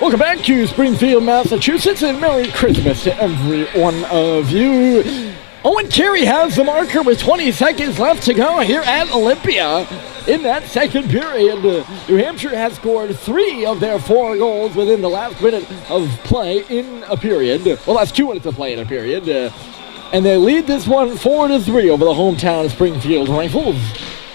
Welcome back to Springfield, Massachusetts, and Merry Christmas to every one of you. Owen Carey has the marker with 20 seconds left to go here at Olympia. In that second period, New Hampshire has scored 3 of their 4 goals within the last minute of play in a period. Well, last 2 minutes of play in a period. And they lead this one 4-3 over the hometown Springfield Rifles.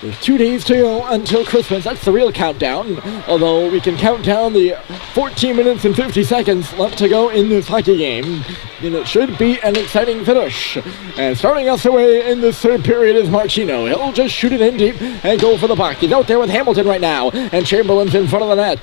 There's 2 days to go until Christmas. That's the real countdown. Although we can count down the 14 minutes and 50 seconds left to go in this hockey game. And it should be an exciting finish. And starting us away in this third period is Martino. He'll just shoot it in deep and go for the puck. He's out there with Hamilton right now. And Chamberlain's in front of the net.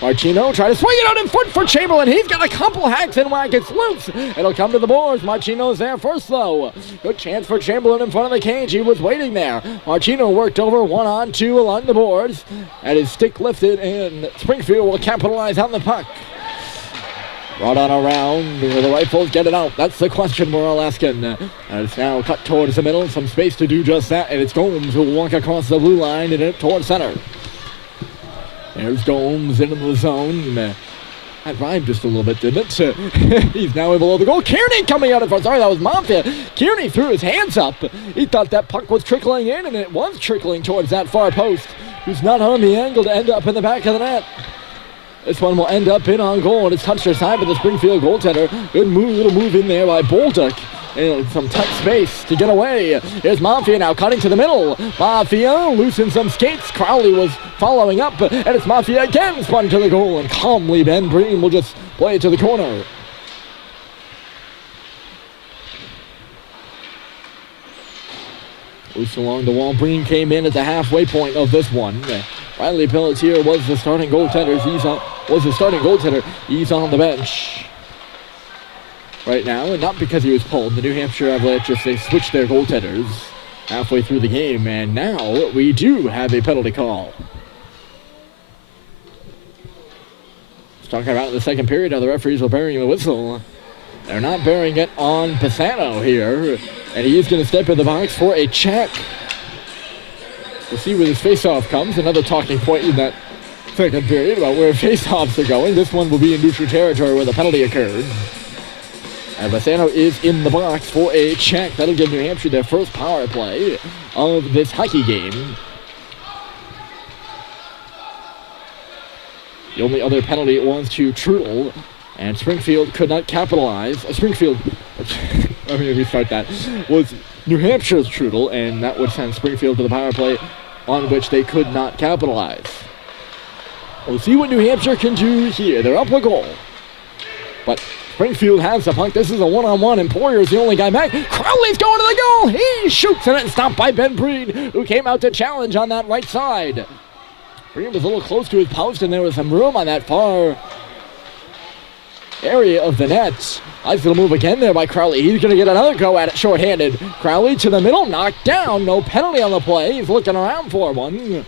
Martino trying to swing it out in front for Chamberlain. He's got a couple hacks and whack. It's loose. It'll come to the boards. Martino's there first though. Good chance for Chamberlain in front of the cage. He was waiting there. Martino worked over 1-on-2 along the boards. And his stick lifted and Springfield will capitalize on the puck. Brought on around. Will the Rifles get it out? That's the question we're all asking. And it's now cut towards the middle. Some space to do just that. And it's Gomes who will walk across the blue line and it towards center. There's Gomes into the zone. That rhymed just a little bit, didn't it? He's now in below the goal. Kearney coming out in front. Sorry, that was Mafia. Kearney threw his hands up. He thought that puck was trickling in, and it was trickling towards that far post. Who's not on the angle to end up in the back of the net. This one will end up in on goal, and it's touched aside by the Springfield goaltender. Good move, little move in there by Bolduc. And some tight space to get away. Here's Mafia now cutting to the middle. Mafia loosens some skates. Crowley was following up, and it's Mafia again spun to the goal. And calmly Ben Breen will just play it to the corner. Loose along the wall. Breen came in at the halfway point of this one. Riley Pelletier was the starting goaltender. He's on the bench right now, and not because he was pulled. The New Hampshire Avalanche just they switched their goaltenders halfway through the game, and now we do have a penalty call. Let's talk about in the second period how the referees were bearing the whistle. They're not bearing it on Pisano here, and he is going to step in the box for a check. We'll see where this face-off comes. Another talking point in that second period about where face-offs are going. This one will be in neutral territory where the penalty occurred. And Bassano is in the box for a check. That'll give New Hampshire their first power play of this hockey game. The only other penalty was to Trudel, and Springfield could not capitalize. Springfield, let me restart that, was New Hampshire's Trudel, and that would send Springfield to the power play on which they could not capitalize. We'll see what New Hampshire can do here. They're up a goal, but Springfield has the puck. This is a one-on-one, and Poirier's the only guy back. Crowley's going to the goal. He shoots, and it's stopped by Ben Breen, who came out to challenge on that right side. Breen was a little close to his post, and there was some room on that far area of the net. Nice little move again there by Crowley. He's going to get another go at it shorthanded. Crowley to the middle, knocked down. No penalty on the play. He's looking around for one.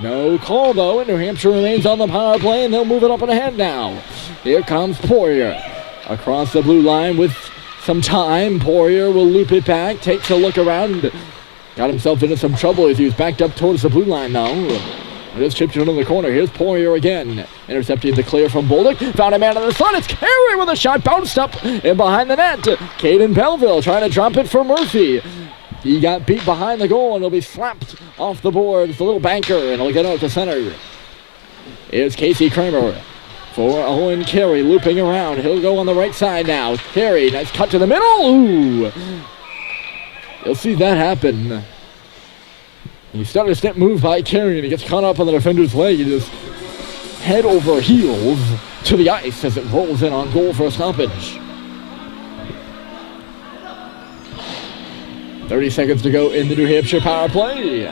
No call, though, and New Hampshire remains on the power play, and they'll move it up and ahead now. Here comes Poirier. Across the blue line with some time. Poirier will loop it back, takes a look around. Got himself into some trouble as he was backed up towards the blue line now. Just chipped it into the corner. Here's Poirier again. Intercepting the clear from Bolduc. Found a man in the sun. It's Carey with a shot. Bounced up and behind the net. Caden Belleville trying to drop it for Murphy. He got beat behind the goal and he'll be slapped off the boards. The little banker, and he'll get out to center. Here's Casey Kramer for Owen Carey looping around. He'll go on the right side now. Carey, nice cut to the middle. Ooh. You'll see that happen. He started a step move by Carey, and he gets caught up on the defender's leg. He just head over heels to the ice as it rolls in on goal for a stoppage. 30 seconds to go in the New Hampshire power play.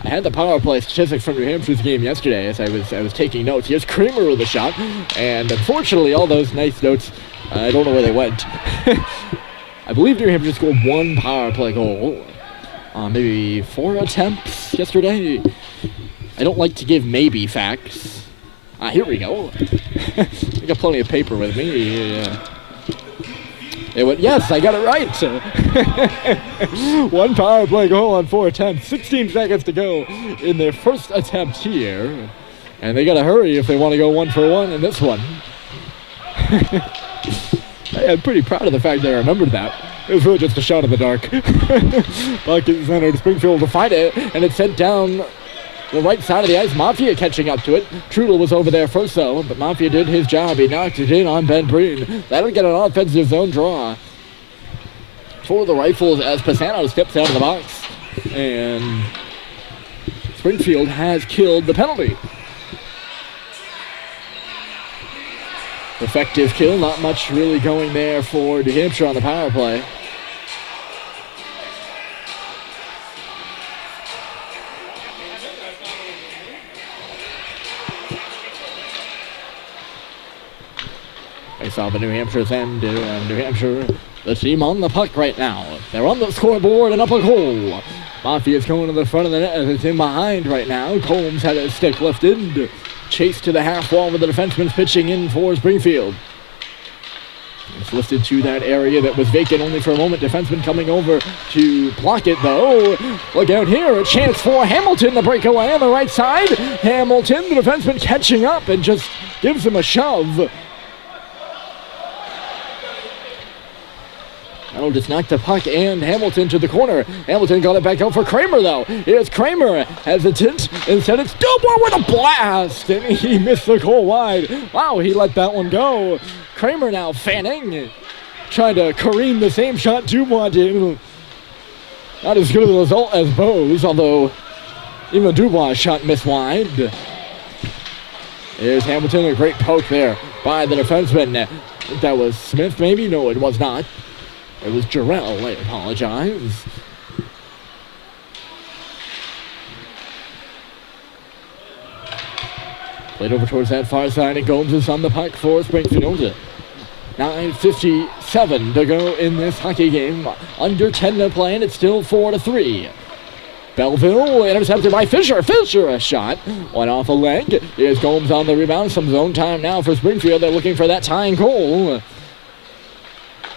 I had the power play statistics from New Hampshire's game yesterday as I was taking notes. Here's Kramer with a shot, and unfortunately all those nice notes, I don't know where they went. I believe New Hampshire scored 1 power play goal on maybe 4 attempts yesterday. I don't like to give maybe facts. Here we go. I got plenty of paper with me. They went, yes, I got it right. One power play goal on 4 attempts. 16 seconds to go in their first attempt here. And they got to hurry if they want to go 1 for 1 in this one. I'm pretty proud of the fact that I remembered that. It was really just a shot in the dark. Puck is centered to Springfield to fight it, and it's sent down the right side of the ice. Mafia catching up to it. Trudel was over there first, though, but Mafia did his job. He knocked it in on Ben Breen. That'll get an offensive zone draw for the Rifles as Pisano steps out of the box. And Springfield has killed the penalty. Effective kill, not much really going there for New Hampshire on the power play. They saw the New Hampshire's end, and New Hampshire, the team on the puck right now. They're on the scoreboard and up a goal. Mafia's going to the front of the net as it's in behind right now. Combs had his stick lifted. Chase to the half wall with the defenseman pitching in for Springfield. It's lifted to that area that was vacant only for a moment. Defenseman coming over to block it, though. Look out here, a chance for Hamilton to break away on the right side. Hamilton, the defenseman, catching up and just gives him a shove. That'll just knock the puck and Hamilton to the corner. Hamilton got it back out for Kramer, though. Here's Kramer, hesitant. Instead, it's Dubois with a blast, and he missed the goal wide. Wow, he let that one go. Kramer now fanning, trying to careen the same shot Dubois did. Not as good a result as Bose, although even Dubois' shot missed wide. Here's Hamilton, a great poke there by the defenseman. I think that was Smith, maybe? No, it was not. It was Jarrell, I apologize. Played over towards that far side, and Gomes is on the puck for Springfield. 9:57 to go in this hockey game. Under 10 to play, and it's still 4-3. Belleville intercepted by Fisher. Fisher, a shot. One off a leg. Here's Gomes on the rebound. Some zone time now for Springfield. They're looking for that tying goal.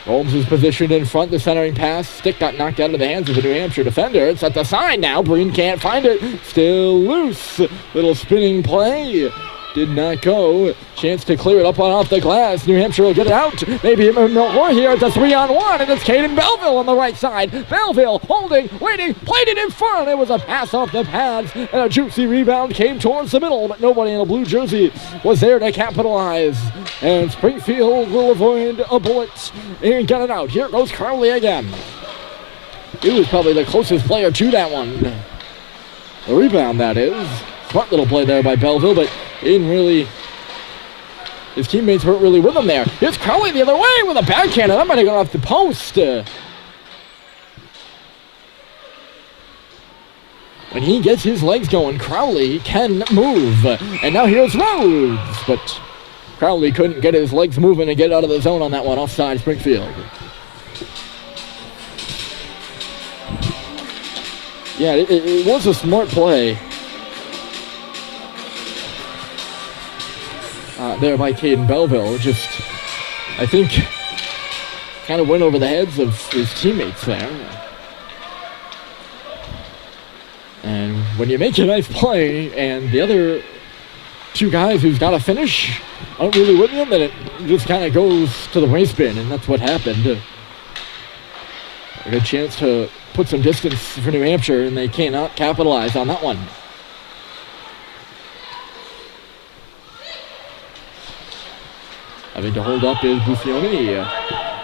Holmes is positioned in front, the centering pass. Stick got knocked out of the hands of the New Hampshire defender. It's at the side now. Breen can't find it. Still loose. Little spinning play. Did not go. Chance to clear it up on off the glass. New Hampshire will get it out. Maybe a minute more here. It's a 3-on-1, and it's Caden Belleville on the right side. Belleville holding, waiting, played it in front. It was a pass off the pads, and a juicy rebound came towards the middle, but nobody in a blue jersey was there to capitalize. And Springfield will avoid a bullet and get it out. Here goes Crowley again. He was probably the closest player to that one. The rebound, that is. Smart little play there by Belleville, but didn't really, his teammates weren't really with him there. Here's Crowley the other way with a backhand, and that might have gone off the post. When he gets his legs going, Crowley can move. And now here's Rhodes, but Crowley couldn't get his legs moving and get out of the zone on that one, offside Springfield. Yeah, it was a smart play. There by Caden Belleville, just, I think, kind of went over the heads of his teammates there. And when you make a nice play, and the other two guys who's got to finish aren't really with you, then it just kind of goes to the waste bin, and that's what happened. A good chance to put some distance for New Hampshire, and they cannot capitalize on that one. Having to hold up is Buffioni,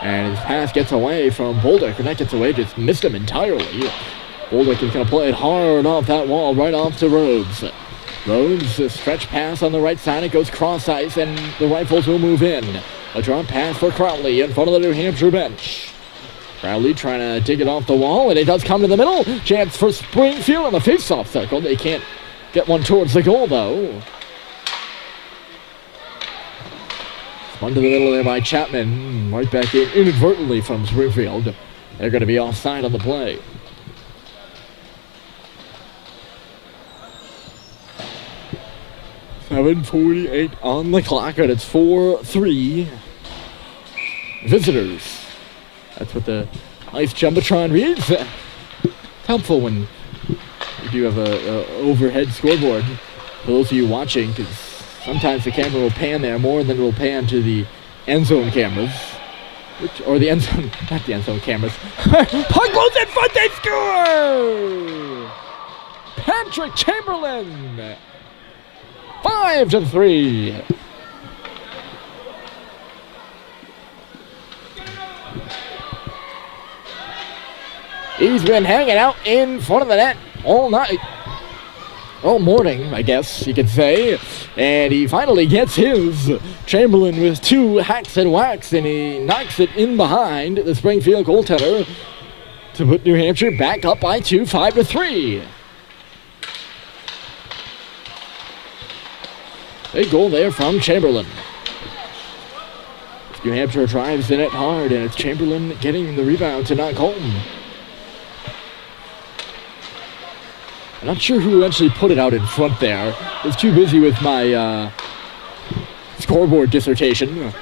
and his pass gets away from Bolduc, and that gets away, just missed him entirely. Bolduc is going to play it hard off that wall, right off to Rhodes. Rhodes, a stretch pass on the right side, it goes cross ice, and the Rifles will move in. A drop pass for Crowley in front of the New Hampshire bench. Crowley trying to dig it off the wall, and it does come to the middle. Chance for Springfield on the face-off circle. They can't get one towards the goal, though. One to the middle there by Chapman. Right back in inadvertently from Springfield. They're going to be offside on the play. .7:48 on the clock, and it's 4-3. Visitors That's what the nice Jumbotron reads. It's helpful when you do have a overhead scoreboard for those of you watching, because sometimes the camera will pan there more than it will pan to the end zone cameras. Or the end zone, not the end zone cameras. Puck goes in front, they score! Patrick Chamberlain, 5-3. He's been hanging out in front of the net all night. All morning, I guess you could say. And he finally gets his. Chamberlain with 2 hacks and whacks, and he knocks it in behind the Springfield goaltender to put New Hampshire back up by 2, 5-3. Big goal there from Chamberlain. New Hampshire drives the net hard, and it's Chamberlain getting the rebound to knock home. I'm not sure who actually put it out in front there. I was too busy with my scoreboard dissertation.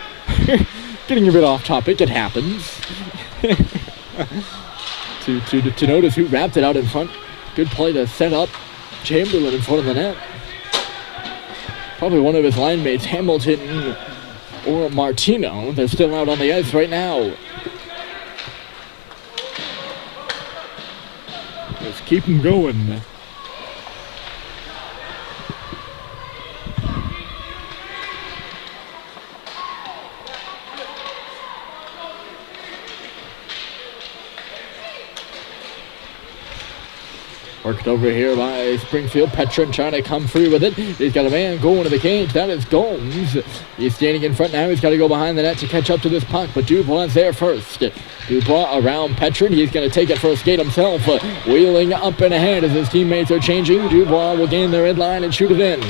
Getting a bit off topic, it happens. to notice who wrapped it out in front. Good play to set up Chamberlain in front of the net. Probably one of his line mates, Hamilton or Martino. They're still out on the ice right now. Let's keep them going. Worked over here by Springfield. Petrin trying to come free with it. He's got a man going to the cage. That is Gomes. He's standing in front now. He's got to go behind the net to catch up to this puck, but Dubois there first. Dubois around Petrin. He's going to take it for a skate himself. Wheeling up and ahead as his teammates are changing. Dubois will gain the red line and shoot it in.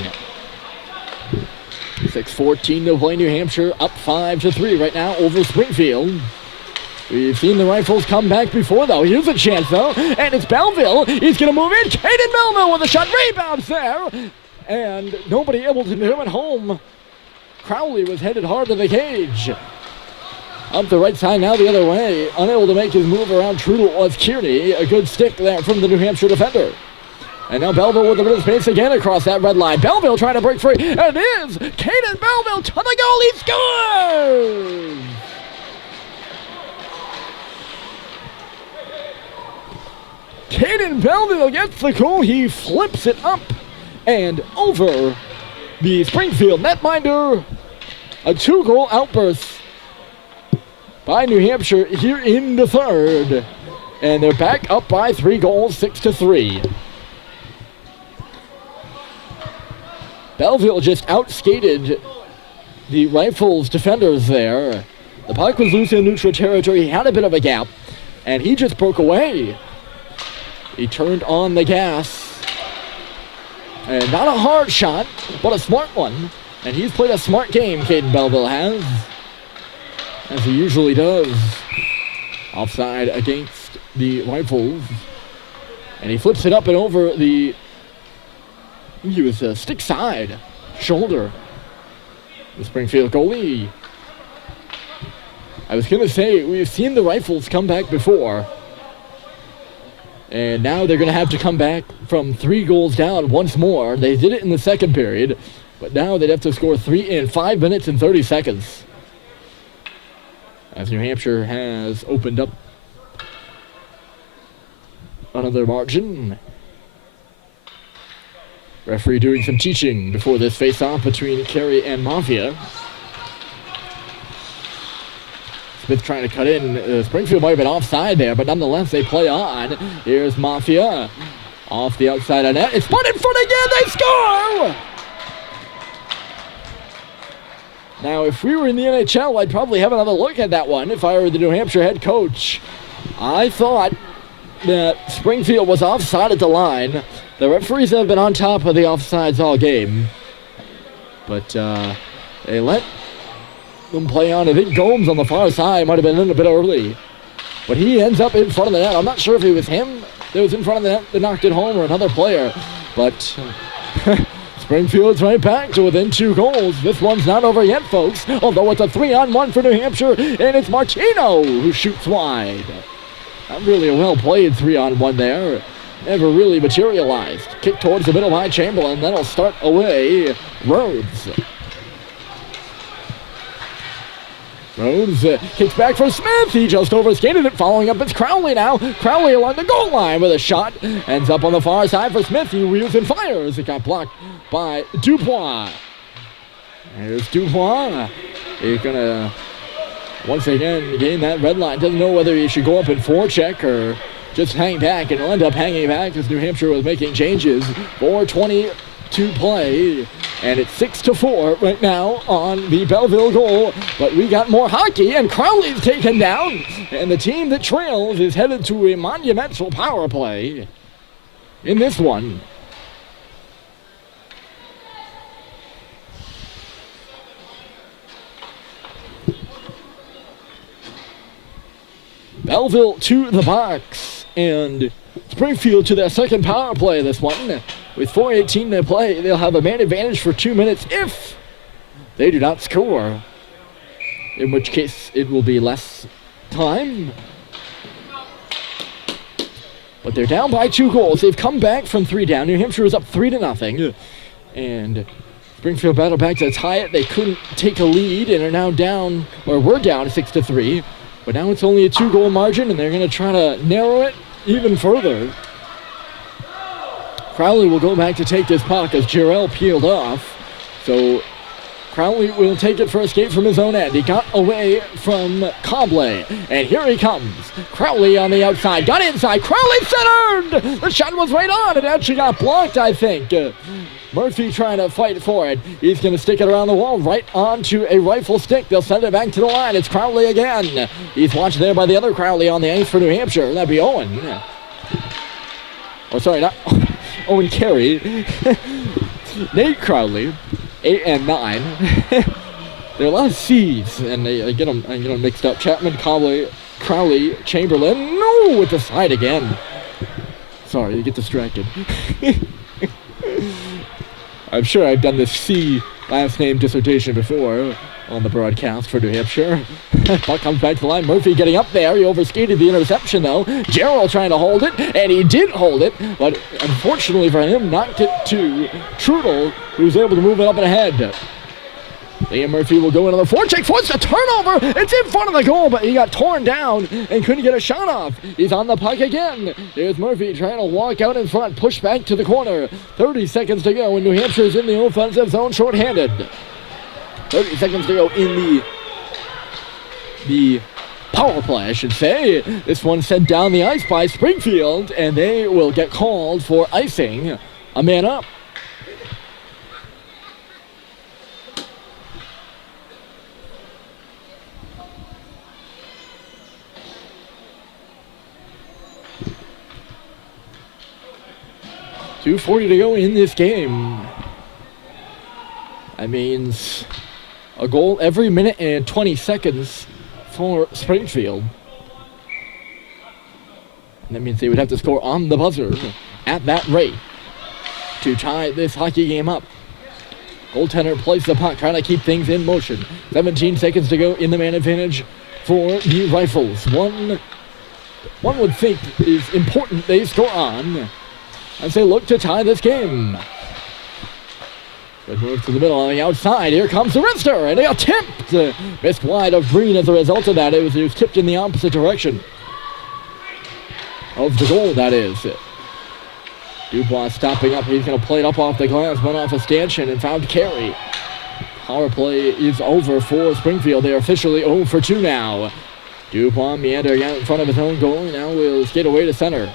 6:14 to play. New Hampshire up 5-3 right now over Springfield. We've seen the Rifles come back before, though. Here's a chance, though, and it's Belleville. He's going to move in. Caden Belleville with a shot. Rebounds there, and nobody able to do it home. Crowley was headed hard to the cage. Up the right side now the other way. Unable to make his move around Trudel was Kearney. A good stick there from the New Hampshire defender. And now Belleville with a bit of space again across that red line. Belleville trying to break free, and it is Caden Belleville to the goal. He scores! Caden Belleville gets the goal. He flips it up and over the Springfield netminder. A 2-goal outburst by New Hampshire here in the third. And they're back up by 3 goals, 6-3. Belleville just outskated the Rifles defenders there. The puck was loose in neutral territory. He had a bit of a gap, and he just broke away. He turned on the gas. And not a hard shot, but a smart one. And he's played a smart game, Caden Belleville has. As he usually does. Offside against the Rifles. And he flips it up and over the... He was a stick side. Shoulder. The Springfield goalie. I was going to say, we've seen the Rifles come back before. And now they're going to have to come back from 3 goals down once more. They did it in the second period, but now they'd have to score 3 in 5 minutes and 30 seconds. As New Hampshire has opened up another margin. Referee doing some teaching before this face-off between Carey and Mafia. Smith trying to cut in. Springfield might have been offside there, but nonetheless, they play on. Here's Mafia. Off the outside of net. It's put in front again. They score! Now, if we were in the NHL, I'd probably have another look at that one if I were the New Hampshire head coach. I thought that Springfield was offside at the line. The referees have been on top of the offsides all game. But they let them play on. I think Gomes on the far side might have been in a bit early. But he ends up in front of the net. I'm not sure if it was him that was in front of the net that knocked it home or another player. But Springfield's right back to within 2 goals. This one's not over yet, folks, although it's a 3-on-1 for New Hampshire, and it's Martino who shoots wide. Not really a well-played 3-on-1 there. Never really materialized. Kick towards the middle by Chamberlain. That'll start away Rhodes. Rhodes kicks back for Smith. He just overskated it. Following up, it's Crowley now. Crowley along the goal line with a shot. Ends up on the far side for Smith. He wheels and fires. It got blocked by Dubois. There's Dubois. He's going to, once again, gain that red line. Doesn't know whether he should go up and forecheck or just hang back. And he'll end up hanging back as New Hampshire was making changes. 4:20 to play. And it's 6-4 right now on the Belleville goal. But we got more hockey, and Crowley's taken down. And the team that trails is headed to a monumental power play in this one. Belleville to the box, and Springfield to their second power play this one. With 4:18 to play, they'll have a man advantage for 2 minutes if they do not score, in which case it will be less time. But they're down by 2 goals. They've come back from 3 down. New Hampshire is up 3-0, and Springfield battled back to tie it. They couldn't take a lead and are now down, or were down 6-3. But now it's only a 2-goal margin, and they're going to try to narrow it even further. Crowley will go back to take this puck as Jarrell peeled off. So Crowley will take it for a skate from his own end. He got away from Cobley, and here he comes. Crowley on the outside, got inside. Crowley centered! The shot was right on. It actually got blocked, I think. Murphy trying to fight for it. He's going to stick it around the wall right onto a rifle stick. They'll send it back to the line. It's Crowley again. He's watched there by the other Crowley on the ice for New Hampshire. That'd be Owen. Oh, sorry, not Owen Carey. Nate Crowley, 8 and 9. There are a lot of C's, and I get them mixed up. Chapman, Cobley, Crowley, Chamberlain. No, with the side again. Sorry, you get distracted. I'm sure I've done this C last name dissertation before on the broadcast for New Hampshire. Puck comes back to the line. Murphy getting up there. He overskated the interception, though. Gerald trying to hold it, and he did hold it, but unfortunately for him, knocked it to Trudel, who's able to move it up and ahead. Liam Murphy will go into the forecheck, forced a turnover. It's in front of the goal, but he got torn down and couldn't get a shot off. He's on the puck again. There's Murphy trying to walk out in front, push back to the corner. 30 seconds to go, and New Hampshire's in the offensive zone, shorthanded. 30 seconds to go in the power play, I should say. This one sent down the ice by Springfield, and they will get called for icing. A man up. .240 to go in this game. That means a goal every minute and 20 seconds for Springfield. And that means they would have to score on the buzzer at that rate to tie this hockey game up. Goaltender plays the puck, trying to keep things in motion. 17 seconds to go in the man advantage for the Rifles. One would think is important they score on as they look to tie this game. Good move to the middle on the outside. Here comes the wrister, and a attempt missed wide of Green as a result of that. It was tipped in the opposite direction of the goal, that is. Dubois stopping up. He's going to play it up off the glass, went off a stanchion and found Carey. Power play is over for Springfield. They are officially 0 for 2 now. Dubois meandering out in front of his own goal. Now will skate away to center.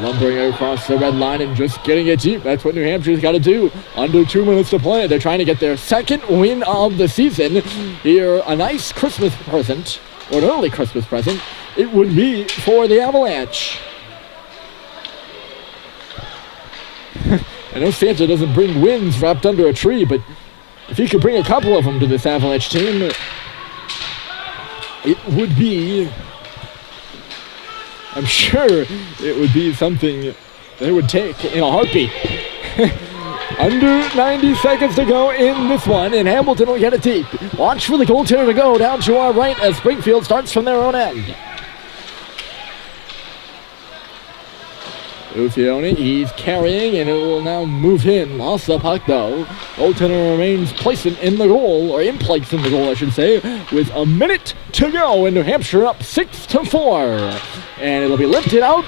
Lumbering across the red line and just getting it deep. That's what New Hampshire's got to do. Under 2 minutes to play. They're trying to get their second win of the season. Here, a nice Christmas present, or an early Christmas present, it would be for the Avalanche. I know Santa doesn't bring wins wrapped under a tree, but if he could bring a couple of them to this Avalanche team, it would be... I'm sure it would be something they would take in a heartbeat. Under 90 seconds to go in this one, and Hamilton will get it deep. Watch for the goaltender to go down to our right as Springfield starts from their own end. Uffione, he's carrying, and it will now move in. Lost the puck, though. Goaltender remains placed in the goal, or in place in the goal, I should say, with a minute to go, and New Hampshire up 6-4. And it'll be lifted out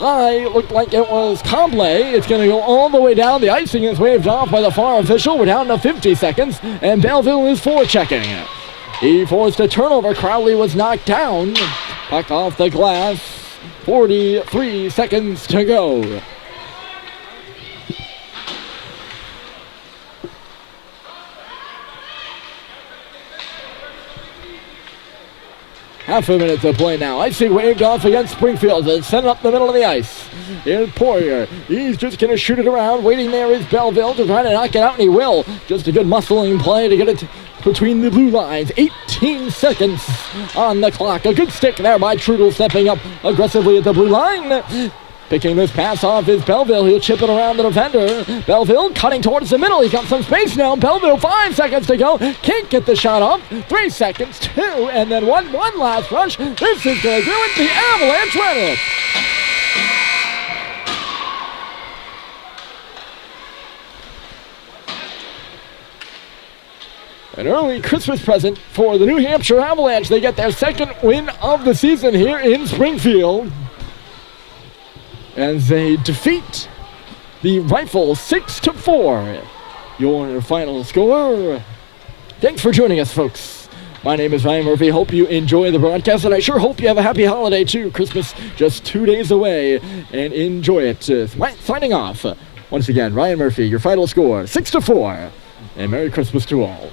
by, looked like it was Comblay. It's going to go all the way down. The icing is waved off by the far official. We're down to 50 seconds, and Belleville is forechecking. He forced a turnover. Crowley was knocked down. Puck off the glass. 43 seconds to go. Half a minute to play now. Icing waved off against Springfield. It's sent up the middle of the ice. Here's Poirier. He's just going to shoot it around. Waiting there is Belleville to try to knock it out, and he will. Just a good muscling play to get it between the blue lines. 18 seconds on the clock. A good stick there by Trudel, stepping up aggressively at the blue line. Picking this pass off is Belleville. He'll chip it around the defender. Belleville cutting towards the middle. He's got some space now. Belleville, 5 seconds to go. Can't get the shot off. 3 seconds, 2, and then one last rush. This is going to do it. The Avalanche win it. An early Christmas present for the New Hampshire Avalanche. They get their second win of the season here in Springfield as they defeat the Rifles 6-4. Your final score. Thanks for joining us, folks. My name is Ryan Murphy. Hope you enjoy the broadcast, and I sure hope you have a happy holiday too. Christmas just 2 days away, and enjoy it. Signing off. Once again, Ryan Murphy, your final score, 6-4. And Merry Christmas to all.